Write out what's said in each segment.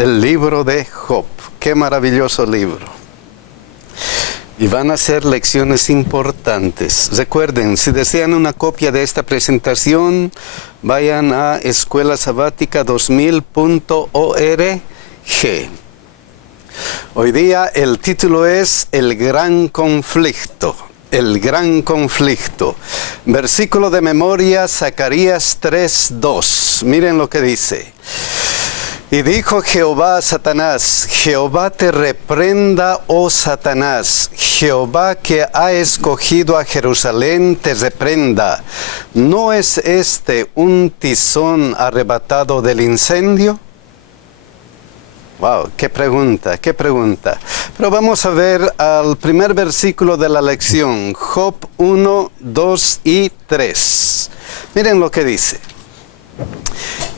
el libro de Job. Qué maravilloso libro. Y van a ser lecciones importantes. Recuerden, si desean una copia de esta presentación, vayan a escuelasabática2000.org. Hoy día el título es El Gran Conflicto. El Gran Conflicto. Versículo de memoria, Zacarías 3:2. Miren lo que dice. Y dijo Jehová a Satanás, Jehová te reprenda, oh Satanás, Jehová que ha escogido a Jerusalén te reprenda. ¿No es este un tizón arrebatado del incendio? Wow, qué pregunta, qué pregunta. Pero vamos a ver al primer versículo de la lección, Job 1, 2 y 3. Miren lo que dice.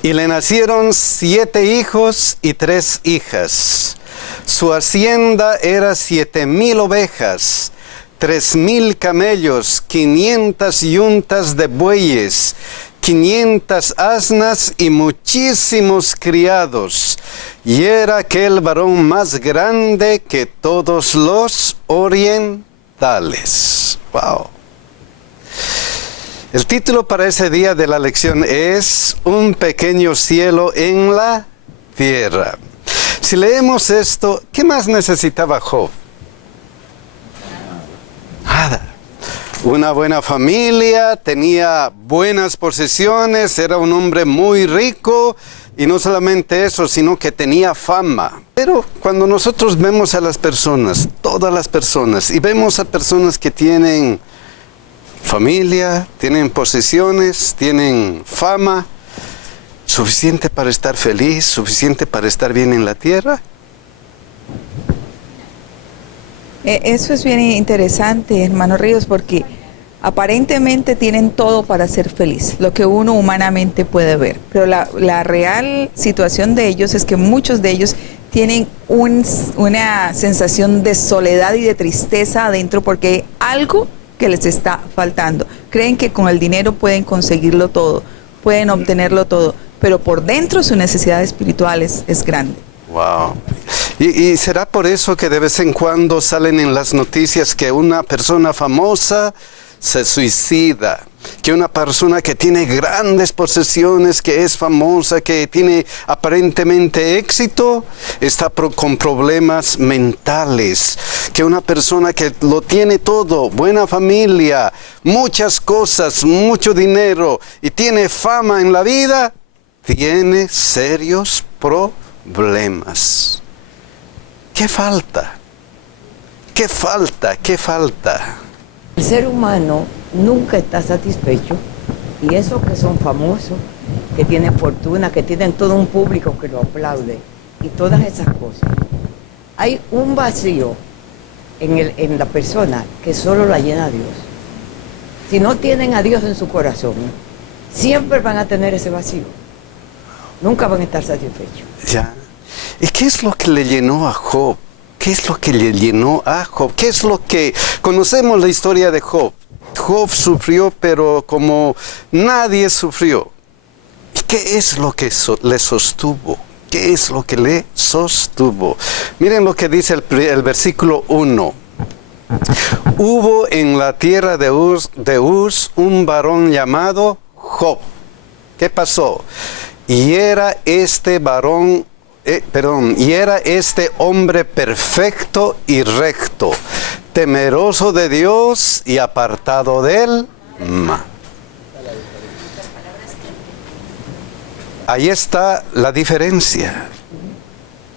Y le nacieron 7 hijos y 3 hijas. Su hacienda era 7,000 ovejas, 3,000 camellos, 500 yuntas de bueyes, 500 asnas y muchísimos criados. Y era aquel varón más grande que todos los orientales. Wow. El título para ese día de la lección es Un pequeño cielo en la tierra. Si leemos esto, ¿qué más necesitaba Job? Nada. Una buena familia, tenía buenas posesiones, era un hombre muy rico, y no solamente eso, sino que tenía fama. Pero cuando nosotros vemos a las personas, todas las personas, y vemos a personas que tienen familia, tienen posesiones, tienen fama, suficiente para estar feliz, suficiente para estar bien en la tierra. Eso es bien interesante, hermano Ríos, porque aparentemente tienen todo para ser feliz, lo que uno humanamente puede ver. Pero la real situación de ellos es que muchos de ellos tienen una sensación de soledad y de tristeza adentro porque hay algo que les está faltando. Creen que con el dinero pueden conseguirlo todo, pueden obtenerlo todo, pero por dentro su necesidad espiritual es grande. Wow. ¿Y será por eso que de vez en cuando salen en las noticias que una persona famosa se suicida? Que una persona que tiene grandes posesiones, que es famosa, que tiene aparentemente éxito, está con problemas mentales. Que una persona que lo tiene todo, buena familia, muchas cosas, mucho dinero y tiene fama en la vida, tiene serios problemas. ¿Qué falta? ¿Qué falta? ¿Qué falta? El ser humano nunca está satisfecho, y esos que son famosos, que tienen fortuna, que tienen todo un público que lo aplaude y todas esas cosas, hay un vacío en la persona que solo la llena Dios. Si no tienen a Dios en su corazón, siempre van a tener ese vacío, nunca van a estar satisfechos. Ya. ¿Y qué es lo que le llenó a Job? ¿Qué es lo que le llenó a Job? ¿Qué es lo que... Conocemos la historia de Job. Job sufrió, pero como nadie sufrió. ¿Y qué es lo que le sostuvo? ¿Qué es lo que le sostuvo? Miren lo que dice el versículo 1. Hubo en la tierra de Uz un varón llamado Job. ¿Qué pasó? Y era este varón... y era este hombre perfecto y recto, temeroso de Dios y apartado del mal. Ahí está la diferencia.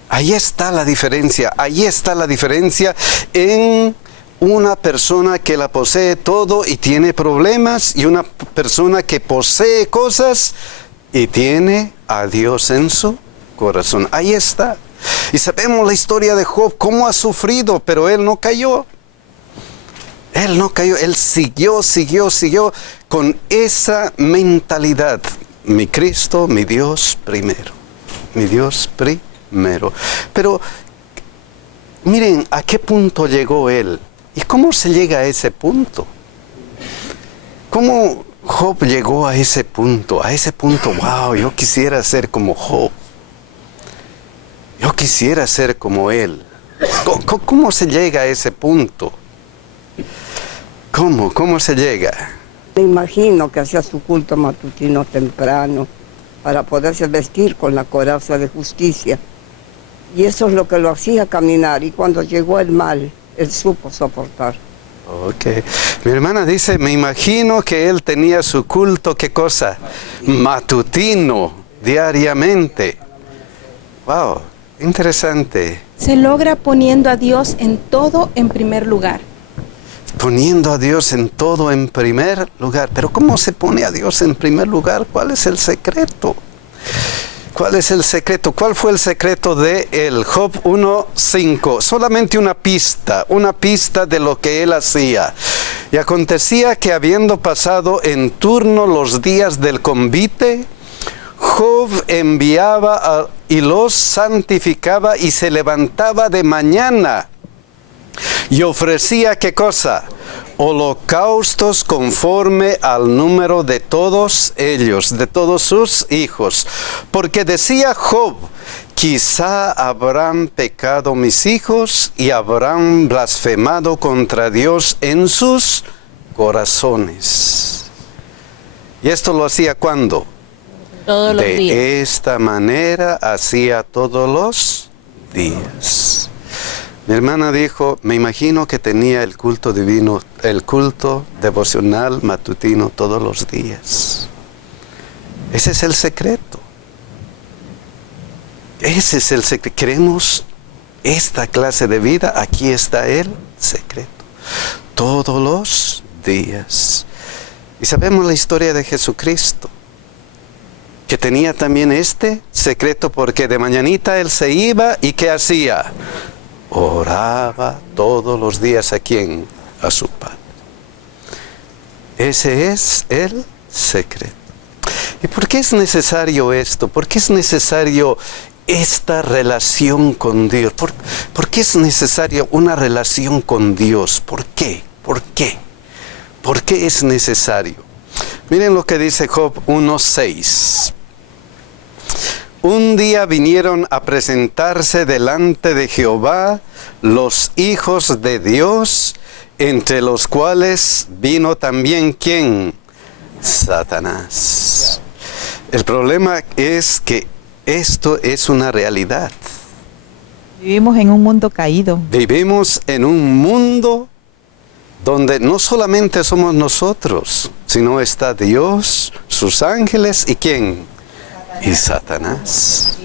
Ahí está la diferencia. Ahí está la diferencia en una persona que la posee todo y tiene problemas, y una persona que posee cosas y tiene a Dios en su corazón. Ahí está. Y sabemos la historia de Job, cómo ha sufrido, pero él no cayó. Él no cayó, él siguió con esa mentalidad. Mi Cristo, mi Dios primero. Mi Dios primero. Pero miren a qué punto llegó él. ¿Y cómo se llega a ese punto? ¿Cómo Job llegó a ese punto? A ese punto, wow, yo quisiera ser como Job. quisiera ser como él. ¿Cómo se llega a ese punto? ¿Cómo se llega? Me imagino que hacía su culto matutino temprano para poderse vestir con la coraza de justicia. Y eso es lo que lo hacía caminar. Y cuando llegó el mal, él supo soportar. Ok. Mi hermana dice, me imagino que él tenía su culto, ¿qué cosa? Matutino, diariamente. Wow, interesante. Se logra poniendo a Dios en todo en primer lugar. Poniendo a Dios en todo en primer lugar. Pero ¿cómo se pone a Dios en primer lugar? ¿Cuál es el secreto? ¿Cuál es el secreto? ¿Cuál fue el secreto de él? Job 1:5. Solamente una pista de lo que él hacía. Y acontecía que habiendo pasado en turno los días del convite, Job enviaba y los santificaba y se levantaba de mañana y ofrecía, ¿qué cosa? Holocaustos conforme al número de todos ellos, de todos sus hijos. Porque decía Job, quizá habrán pecado mis hijos y habrán blasfemado contra Dios en sus corazones. ¿Y esto lo hacía cuándo? Todos los días. De esta manera hacía todos los días. Mi hermana dijo, me imagino que tenía el culto divino, el culto devocional matutino todos los días. Ese es el secreto. Ese es el secreto. ¿Queremos esta clase de vida? Aquí está el secreto. Todos los días. Y sabemos la historia de Jesucristo, que tenía también este secreto, porque de mañanita él se iba y ¿qué hacía? Oraba todos los días ¿a quién? A su Padre. Ese es el secreto. ¿Y por qué es necesario esto? ¿Por qué es necesario esta relación con Dios? ¿Por qué es necesaria una relación con Dios? ¿Por qué? ¿Por qué? ¿Por qué es necesario? Miren lo que dice Job 1:6. Un día vinieron a presentarse delante de Jehová los hijos de Dios, entre los cuales vino también ¿quién? Satanás. El problema es que esto es una realidad. Vivimos en un mundo caído. Vivimos en un mundo donde no solamente somos nosotros, sino está Dios, sus ángeles y ¿quién? Y Satanás.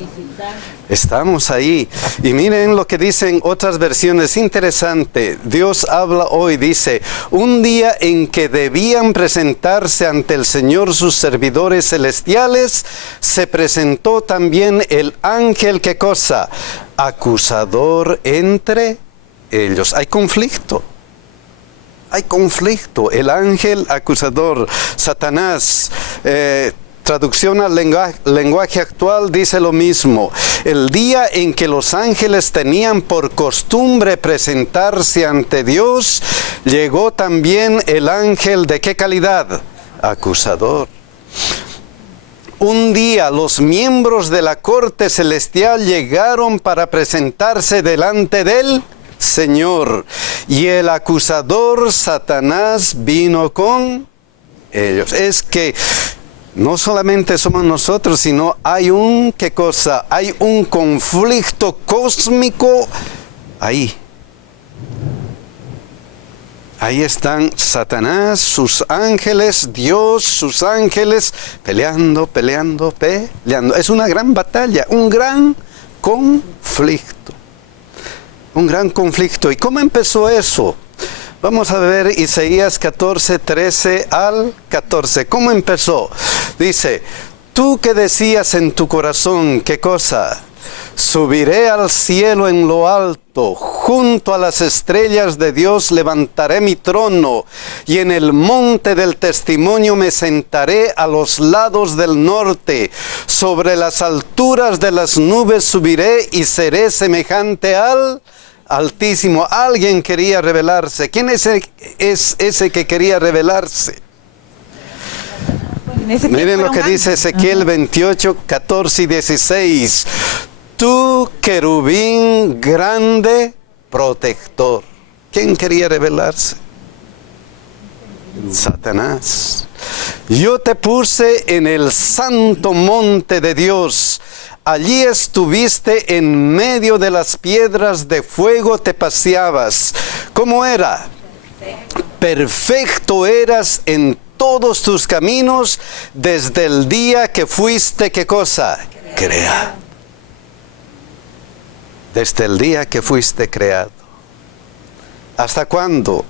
Estamos ahí. Y miren lo que dicen otras versiones. Interesante. Dios habla hoy, dice, un día en que debían presentarse ante el Señor sus servidores celestiales, se presentó también el ángel, ¿qué cosa? Acusador entre ellos. Hay conflicto. Hay conflicto. El ángel acusador, Satanás, traducción al lenguaje actual dice lo mismo. El día en que los ángeles tenían por costumbre presentarse ante Dios, llegó también el ángel ¿de qué calidad? Acusador. Un día los miembros de la corte celestial llegaron para presentarse delante del Señor, y el acusador Satanás vino con ellos. Es que no solamente somos nosotros, sino hay un, ¿qué cosa? Hay un conflicto cósmico ahí. Ahí están Satanás, sus ángeles, Dios, sus ángeles, peleando. Es una gran batalla, un gran conflicto. Un gran conflicto. ¿Y cómo empezó eso? Vamos a ver Isaías 14, 13 al 14. ¿Cómo empezó? Dice, tú que decías en tu corazón, ¿qué cosa? Subiré al cielo en lo alto, junto a las estrellas de Dios levantaré mi trono, y en el monte del testimonio me sentaré a los lados del norte. Sobre las alturas de las nubes subiré y seré semejante al Altísimo. Alguien quería revelarse. ¿Quién es ese que quería revelarse? Miren lo que dice Ezequiel 28, 14 y 16. tu querubín grande protector. ¿Quién quería rebelarse? Satanás. Yo te puse en el santo monte de Dios. Allí estuviste en medio de las piedras de fuego, te paseabas. ¿Cómo era? Perfecto eras en todos tus caminos desde el día que fuiste, ¿qué cosa? Creado. Desde el día que fuiste creado. ¿Hasta cuándo?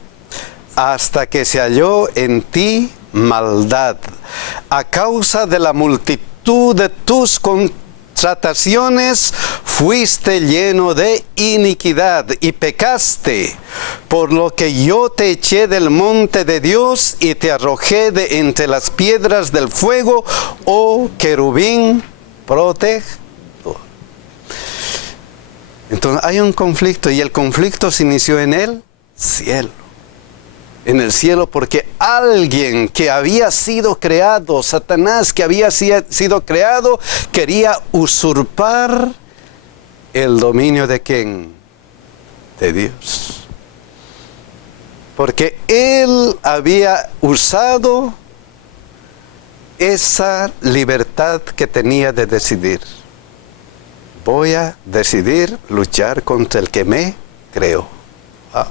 Hasta que se halló en ti maldad. A causa de la multitud de tus contrataciones, fuiste lleno de iniquidad y pecaste, por lo que yo te eché del monte de Dios y te arrojé de entre las piedras del fuego, oh querubín protector. Entonces hay un conflicto, y el conflicto se inició en el cielo. En el cielo, porque alguien que había sido creado, Satanás que había sido creado, quería usurpar el dominio de ¿quién? De Dios. Porque él había usado esa libertad que tenía de decidir. Voy a decidir luchar contra el que me creó. Wow.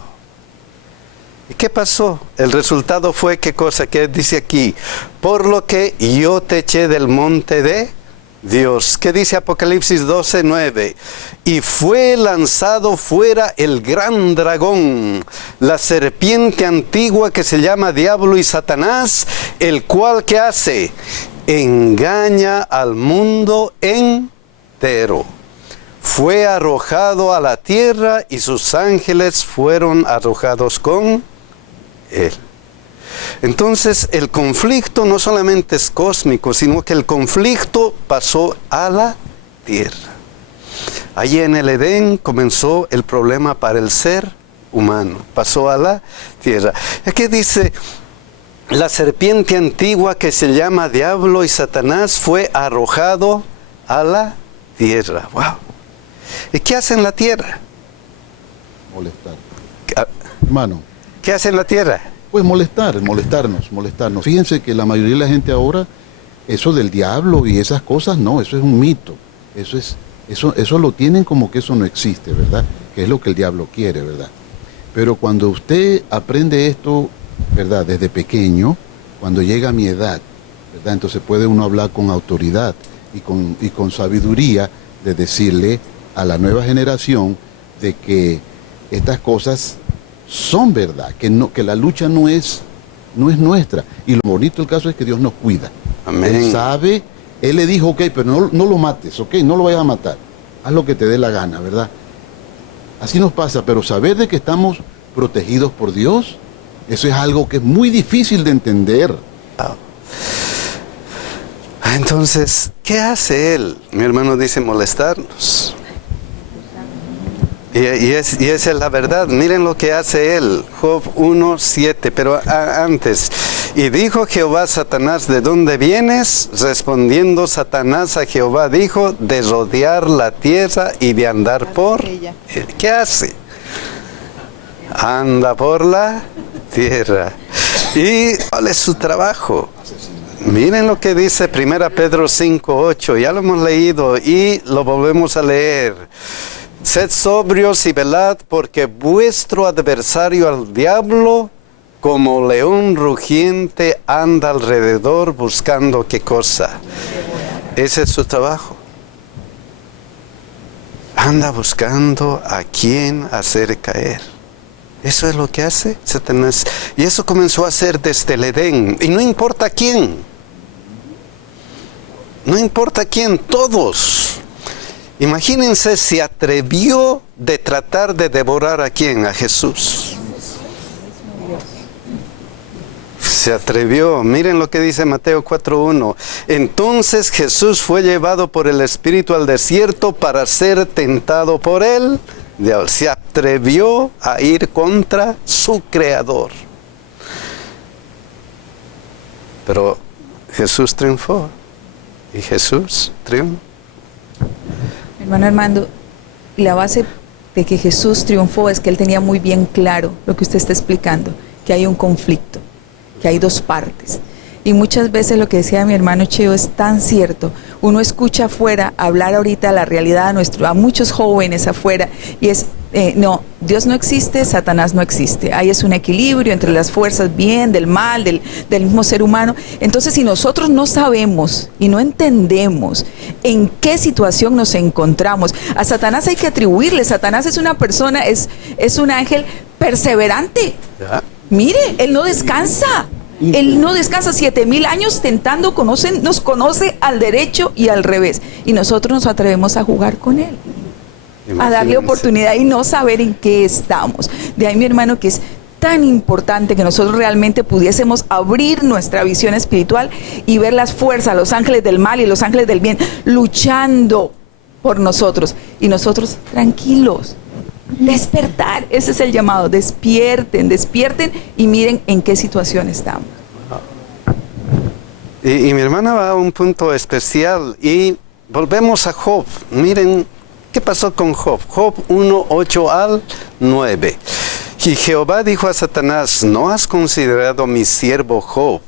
¿Y qué pasó? El resultado fue, ¿qué cosa? ¿Qué dice aquí? Por lo que yo te eché del monte de Dios. ¿Qué dice Apocalipsis 12:9? Y fue lanzado fuera el gran dragón, la serpiente antigua que se llama Diablo y Satanás, el cual, ¿qué hace? Engaña al mundo entero. Fue arrojado a la tierra y sus ángeles fueron arrojados con él. Entonces el conflicto no solamente es cósmico, sino que el conflicto pasó a la tierra. Allí en el Edén comenzó el problema para el ser humano, pasó a la tierra. Aquí dice, la serpiente antigua que se llama Diablo y Satanás fue arrojado a la tierra. Wow. ¿Y qué hace en la tierra? Molestar. Hermano. ¿Qué hace en la tierra? Pues molestarnos. Fíjense que la mayoría de la gente ahora, eso del diablo y esas cosas, no, eso es un mito. Eso lo tienen como que eso no existe, ¿verdad? Que es lo que el diablo quiere, ¿verdad? Pero cuando usted aprende esto, ¿verdad? Desde pequeño, cuando llega a mi edad, ¿verdad? Entonces puede uno hablar con autoridad y con sabiduría de decirle a la nueva generación de que estas cosas son verdad, que la lucha no es nuestra. Y lo bonito del caso es que Dios nos cuida. Amén. Él sabe, Él le dijo, ok, pero no lo mates, ok, no lo vayas a matar. Haz lo que te dé la gana, ¿verdad? Así nos pasa, pero saber de que estamos protegidos por Dios, eso es algo que es muy difícil de entender. Entonces, ¿qué hace él? Mi hermano dice molestarnos. Y esa es la verdad. Miren lo que hace él. Job 1:7. Pero antes. Y dijo Jehová a Satanás, ¿de dónde vienes? Respondiendo Satanás a Jehová, dijo, de rodear la tierra y de andar por ella. ¿Qué hace? Anda por la tierra. ¿Y cuál es su trabajo? Miren lo que dice 1 Pedro 5:8. Ya lo hemos leído y lo volvemos a leer. Sed sobrios y velad, porque vuestro adversario al diablo, como león rugiente, anda alrededor buscando ¿qué cosa? Ese es su trabajo. Anda buscando a quién hacer caer. Eso es lo que hace Satanás. Y eso comenzó a hacer desde el Edén. Y no importa quién. No importa quién, todos. Imagínense, se atrevió de tratar de devorar a quién, a Jesús. Se atrevió. Miren lo que dice Mateo 4:1. Entonces Jesús fue llevado por el Espíritu al desierto para ser tentado por él. Se atrevió a ir contra su Creador. Pero Jesús triunfó. Y Jesús triunfó. Hermano Armando, la base de que Jesús triunfó es que él tenía muy bien claro lo que usted está explicando, que hay un conflicto, que hay dos partes. Y muchas veces lo que decía mi hermano Cheo es tan cierto. Uno escucha afuera hablar ahorita la realidad a muchos jóvenes afuera y es, no, Dios no existe, Satanás no existe. Ahí es un equilibrio entre las fuerzas bien, del mal, del mismo ser humano. Entonces, si nosotros no sabemos y no entendemos en qué situación nos encontramos, a Satanás hay que atribuirle. Satanás es una persona, es un ángel perseverante. Mire, él no descansa. Él no descansa 7,000 años tentando, nos conoce al derecho y al revés. Y nosotros nos atrevemos a jugar con él, a darle oportunidad y no saber en qué estamos. De ahí, mi hermano, que es tan importante que nosotros realmente pudiésemos abrir nuestra visión espiritual y ver las fuerzas, los ángeles del mal y los ángeles del bien luchando por nosotros. Y nosotros tranquilos. Despertar, ese es el llamado. Despierten y miren en qué situación estamos. Y mi hermana va a un punto especial y volvemos a Job. Miren qué pasó con Job. Job 1:8 al 9. Y Jehová dijo a Satanás: ¿no has considerado mi siervo Job,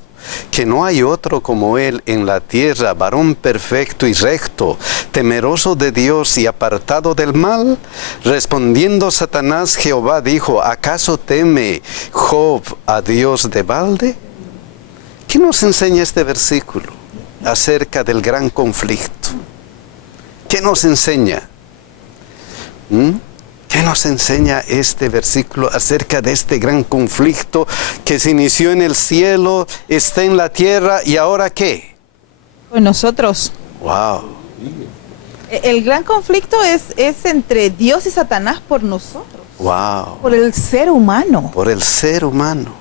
que no hay otro como él en la tierra, varón perfecto y recto, temeroso de Dios y apartado del mal? Respondiendo Satanás, Jehová dijo: ¿acaso teme Job a Dios de balde? ¿Qué nos enseña este versículo acerca del gran conflicto? ¿Qué nos enseña? ¿Qué nos enseña este versículo acerca de este gran conflicto que se inició en el cielo, está en la tierra y ahora qué? Con nosotros. Wow. El gran conflicto es entre Dios y Satanás por nosotros. Wow. Por el ser humano. Por el ser humano.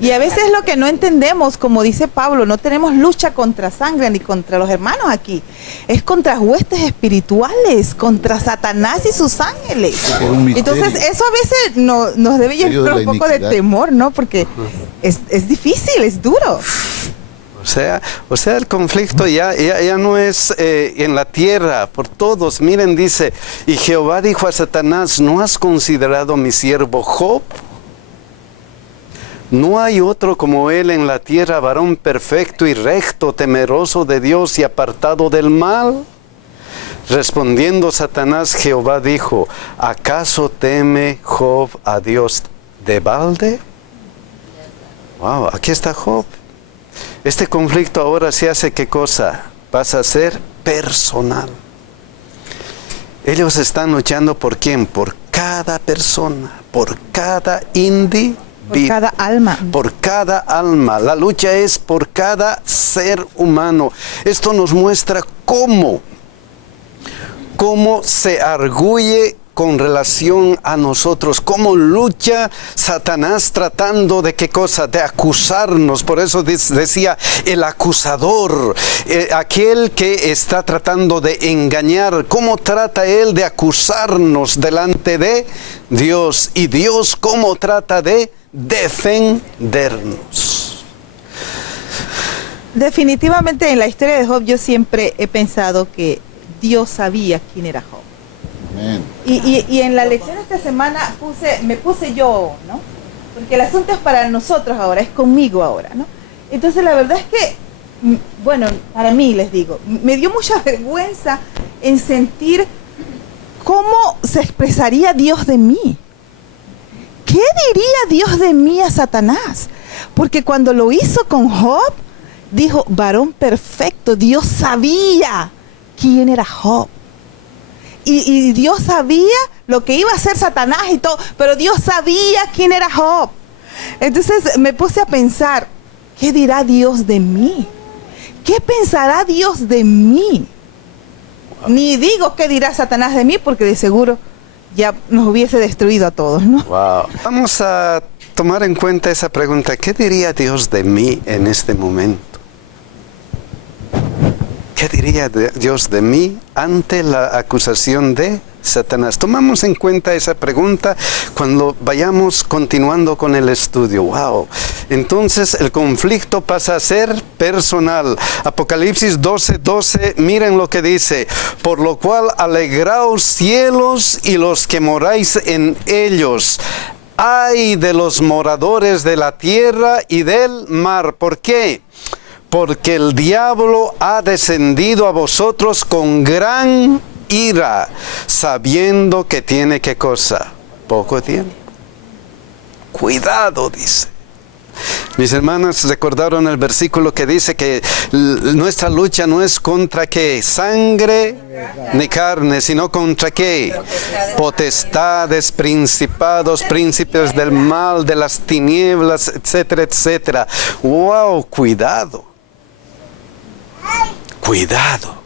Y a veces lo que no entendemos, como dice Pablo, no tenemos lucha contra sangre ni contra los hermanos aquí. Es contra huestes espirituales, contra Satanás y sus ángeles. Entonces eso a veces nos debe llevar un poco de temor, ¿no? Porque es difícil, es duro. O sea, el conflicto ya no es en la tierra, por todos. Miren, dice: y Jehová dijo a Satanás: ¿no has considerado mi siervo Job? No hay otro como él en la tierra, varón perfecto y recto, temeroso de Dios y apartado del mal. Respondiendo Satanás, Jehová dijo: ¿acaso teme Job a Dios de balde? Wow, aquí está Job. Este conflicto ahora se hace, ¿qué cosa? Pasa a ser personal. Ellos están luchando ¿por quién? Por cada persona, por cada individuo. Por cada alma. Por cada alma. La lucha es por cada ser humano. Esto nos muestra cómo se arguye con relación a nosotros, cómo lucha Satanás tratando de qué cosa, de acusarnos. Por eso decía el acusador, aquel que está tratando de engañar. ¿Cómo trata él de acusarnos delante de Dios? Y Dios, ¿cómo trata de defendernos? Definitivamente en la historia de Job yo siempre he pensado que Dios sabía quién era Job. Y en la lección de esta semana me puse yo, ¿no? Porque el asunto es para nosotros ahora, es conmigo ahora, ¿no? Entonces la verdad es que, bueno, para mí les digo, me dio mucha vergüenza en sentir cómo se expresaría Dios de mí. ¿Qué diría Dios de mí a Satanás? Porque cuando lo hizo con Job, dijo, varón perfecto, Dios sabía quién era Job. Y Dios sabía lo que iba a hacer Satanás y todo, pero Dios sabía quién era Job. Entonces me puse a pensar, ¿qué dirá Dios de mí? ¿Qué pensará Dios de mí? Ni digo qué dirá Satanás de mí, porque de seguro ya nos hubiese destruido a todos, ¿no? Wow. Vamos a tomar en cuenta esa pregunta. ¿Qué diría Dios de mí en este momento? ¿Qué diría Dios de mí ante la acusación de Satanás? Tomamos en cuenta esa pregunta cuando vayamos continuando con el estudio. ¡Wow! Entonces el conflicto pasa a ser personal. Apocalipsis 12:12, miren lo que dice. Por lo cual alegraos cielos y los que moráis en ellos. ¡Ay de los moradores de la tierra y del mar! ¿Por qué? Porque el diablo ha descendido a vosotros con gran ira, sabiendo que tiene ¿qué cosa? Poco tiempo. Cuidado, dice. Mis hermanas recordaron el versículo que dice que nuestra lucha no es contra qué, sangre ni carne, sino contra qué, potestades, principados, príncipes del mal, de las tinieblas, etcétera, etcétera. Wow, cuidado. Cuidado.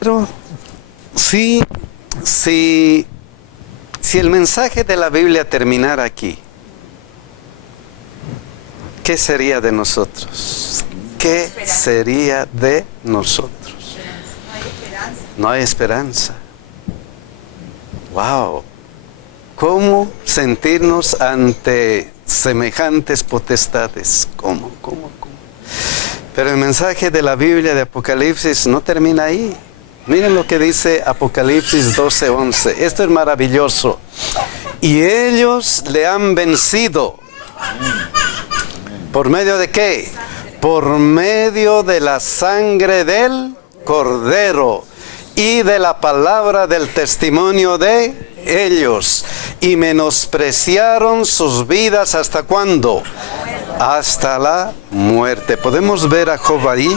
Pero si el mensaje de la Biblia terminara aquí, ¿qué sería de nosotros? ¿Qué sería de nosotros? No hay esperanza. Wow. ¿Cómo sentirnos ante semejantes potestades? ¿Cómo? Pero el mensaje de la Biblia de Apocalipsis no termina ahí. Miren lo que dice Apocalipsis 12:11. Esto es maravilloso. Y ellos le han vencido. ¿Por medio de qué? Por medio de la sangre del Cordero y de la palabra del testimonio de ellos. Y menospreciaron sus vidas ¿hasta cuándo? Hasta la muerte. ¿Podemos ver a Job ahí?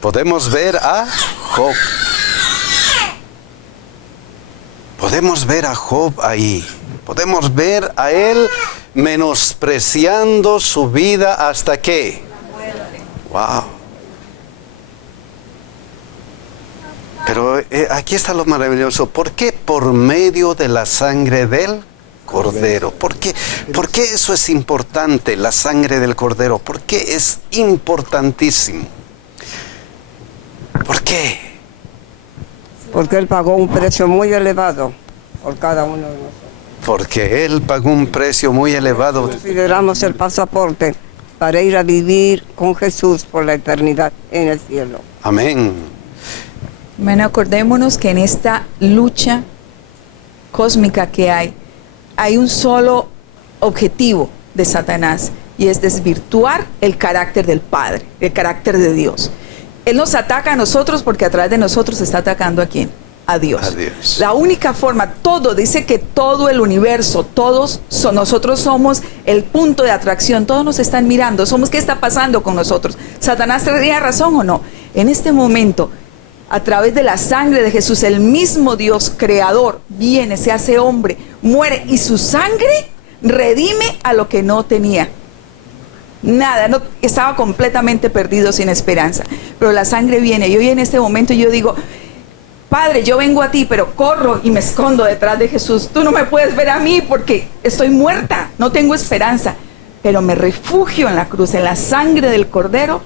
Podemos ver a Job. Podemos ver a Job ahí. Podemos ver a él menospreciando su vida hasta qué. Wow. Pero aquí está lo maravilloso. ¿Por qué? Por medio de la sangre del Cordero. ¿Por qué eso es importante, la sangre del Cordero? ¿Por qué es importantísimo? ¿Por qué? Porque Él pagó un precio muy elevado por cada uno de nosotros. Porque Él pagó un precio muy elevado. Consideramos el pasaporte para ir a vivir con Jesús por la eternidad en el cielo. Amén. Bueno, acordémonos que en esta lucha cósmica que hay un solo objetivo de Satanás, y es desvirtuar el carácter del Padre, el carácter de Dios. Él nos ataca a nosotros porque a través de nosotros está atacando ¿a quién? A Dios. A Dios. La única forma, dice que todo el universo, nosotros somos el punto de atracción, todos nos están mirando, somos ¿qué está pasando con nosotros? ¿Satanás tenía razón o no? En este momento, a través de la sangre de Jesús, el mismo Dios creador viene, se hace hombre, muere, y su sangre redime a lo que no tenía. Nada, estaba completamente perdido, sin esperanza. Pero la sangre viene, y hoy en este momento yo digo: Padre, yo vengo a ti, pero corro y me escondo detrás de Jesús. Tú no me puedes ver a mí porque estoy muerta, no tengo esperanza. Pero me refugio en la cruz, en la sangre del Cordero,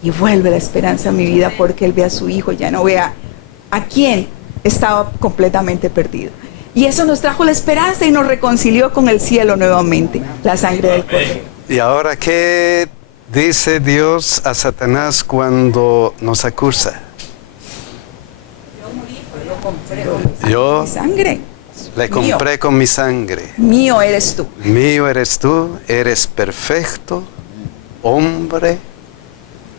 y vuelve la esperanza a mi vida, porque Él ve a su Hijo, ya no ve a quien estaba completamente perdido. Y eso nos trajo la esperanza y nos reconcilió con el cielo nuevamente, la sangre del Cordero. Y ahora, ¿qué dice Dios a Satanás cuando nos acusa? Yo Mi sangre. le compré con mi sangre. Mío eres tú. Mío eres tú, eres perfecto, hombre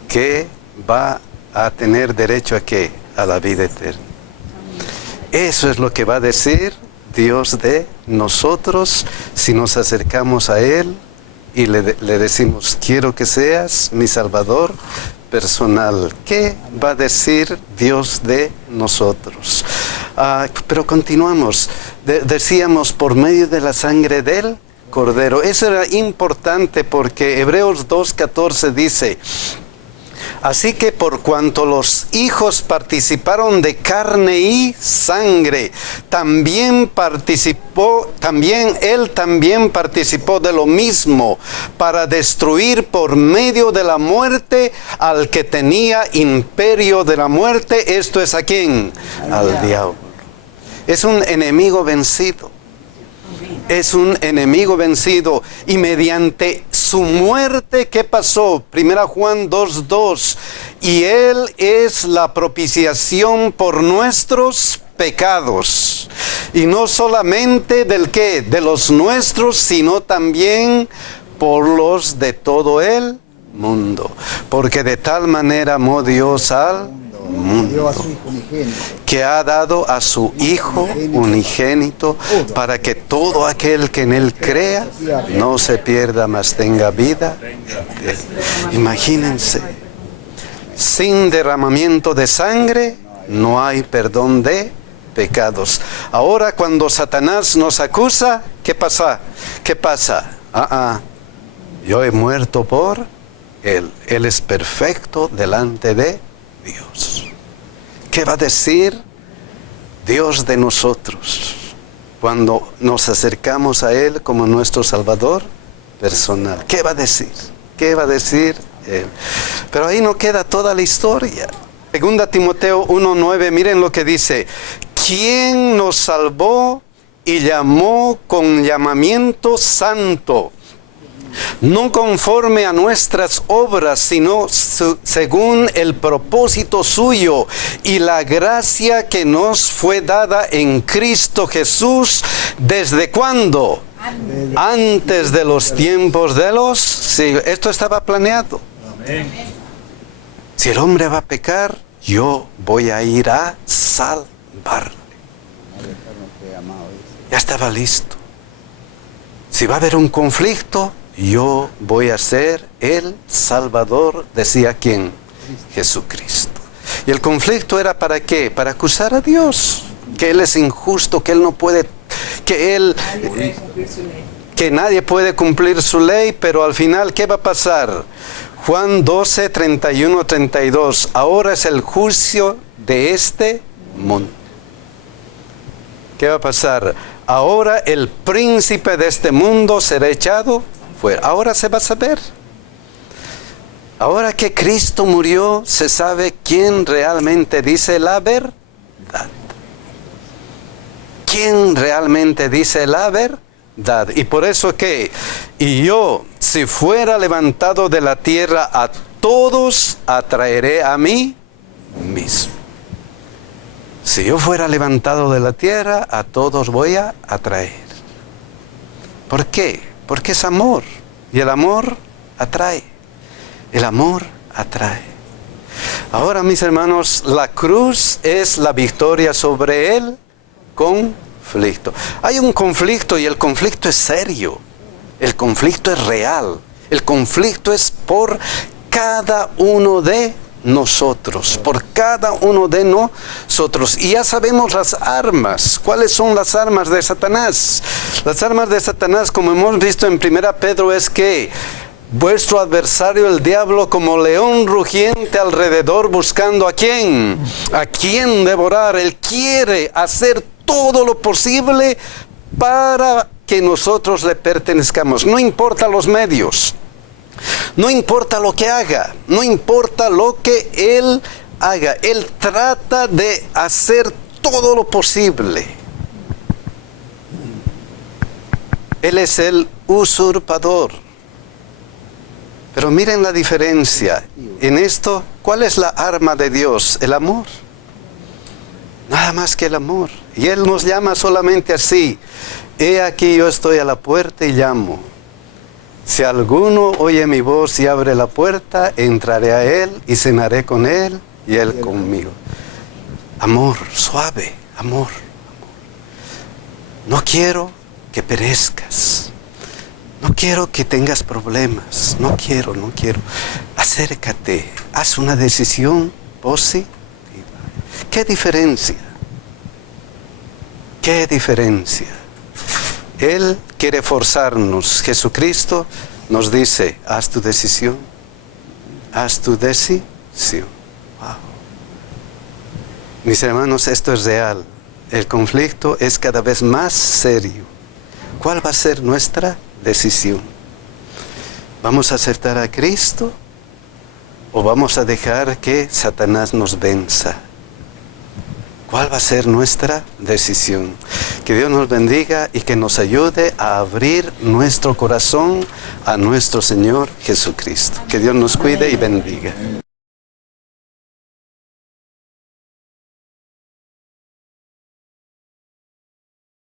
que va a tener derecho ¿a qué? A la vida eterna. Eso es lo que va a decir Dios de nosotros si nos acercamos a Él y le decimos: quiero que seas mi Salvador personal. ¿Qué va a decir Dios de nosotros? Pero continuamos. Decíamos por medio de la sangre del Cordero. Eso era importante porque Hebreos 2:14 dice: Así que por cuanto los hijos participaron de carne y sangre, también él también participó de lo mismo, para destruir por medio de la muerte al que tenía imperio de la muerte. Esto es ¿a quién? Al diablo. Es un enemigo vencido. Es un enemigo vencido, y mediante su muerte, ¿qué pasó? 1 Juan 2:2, y Él es la propiciación por nuestros pecados, y no solamente del ¿qué? De los nuestros, sino también por los de todo el mundo, porque de tal manera amó Dios al mundo, que ha dado a su Hijo unigénito, para que todo aquel que en Él crea no se pierda, mas tenga vida. Imagínense, sin derramamiento de sangre no hay perdón de pecados. Ahora cuando Satanás nos acusa, ¿qué pasa? ¿Qué pasa? Yo he muerto por Él. Él es perfecto delante de Dios. ¿Qué va a decir Dios de nosotros cuando nos acercamos a Él como nuestro Salvador personal? ¿Qué va a decir? ¿Qué va a decir Él? Pero ahí no queda toda la historia. 2 Timoteo 1:9, miren lo que dice: ¿quién nos salvó y llamó con llamamiento santo? No conforme a nuestras obras, sino según el propósito suyo y la gracia que nos fue dada en Cristo Jesús. ¿Desde cuándo? Antes de los tiempos de los siglos. Esto estaba planeado. Si el hombre va a pecar, yo voy a ir a salvarle. Ya estaba listo. Si va a haber un conflicto, yo voy a ser el Salvador, decía ¿quién? Jesucristo. Y el conflicto era ¿para qué? Para acusar a Dios, que Él es injusto, que Él no puede, que nadie puede cumplir su ley. Pero al final, ¿qué va a pasar? Juan 12, 31, 32. Ahora es el juicio de este mundo. ¿Qué va a pasar? Ahora el príncipe de este mundo será echado fuera. Ahora se va a saber. Ahora que Cristo murió, se sabe quién realmente dice la verdad. ¿Quién realmente dice la verdad? Y por eso que, y yo, si fuera levantado de la tierra, a todos atraeré a mí mismo. Si yo fuera levantado de la tierra, a todos voy a atraer. ¿Por qué? Porque es amor. Y el amor atrae. El amor atrae. Ahora, mis hermanos, la cruz es la victoria sobre el conflicto. Hay un conflicto, y el conflicto es serio. El conflicto es real. El conflicto es por cada uno de nosotros, por cada uno de nosotros. Y ya sabemos las armas. ¿Cuáles son las armas de Satanás? Las armas de Satanás, como hemos visto en 1 Pedro, es que vuestro adversario el diablo, como león rugiente alrededor, buscando a quién devorar. Él quiere hacer todo lo posible para que nosotros le pertenezcamos. No importa los medios. No importa lo que haga, no importa lo que Él haga. Él trata de hacer todo lo posible. Él es el usurpador. Pero miren la diferencia. En esto, ¿cuál es la arma de Dios? El amor. Nada más que el amor. Y Él nos llama solamente así: he aquí yo estoy a la puerta y llamo. Si alguno oye mi voz y abre la puerta, entraré a Él y cenaré con Él y Él conmigo. Amor, suave, amor. No quiero que perezcas. No quiero que tengas problemas. No quiero. Acércate, haz una decisión positiva. ¿Qué diferencia? ¿Qué diferencia? Él quiere forzarnos. Jesucristo nos dice: haz tu decisión. Haz tu decisión. decepción. Wow. Mis hermanos, esto es real. El conflicto es cada vez más serio. ¿Cuál va a ser nuestra decisión? ¿Vamos a aceptar a Cristo o vamos a dejar que Satanás nos venza? ¿Cuál va a ser nuestra decisión? Que Dios nos bendiga y que nos ayude a abrir nuestro corazón a nuestro Señor Jesucristo. Que Dios nos cuide y bendiga.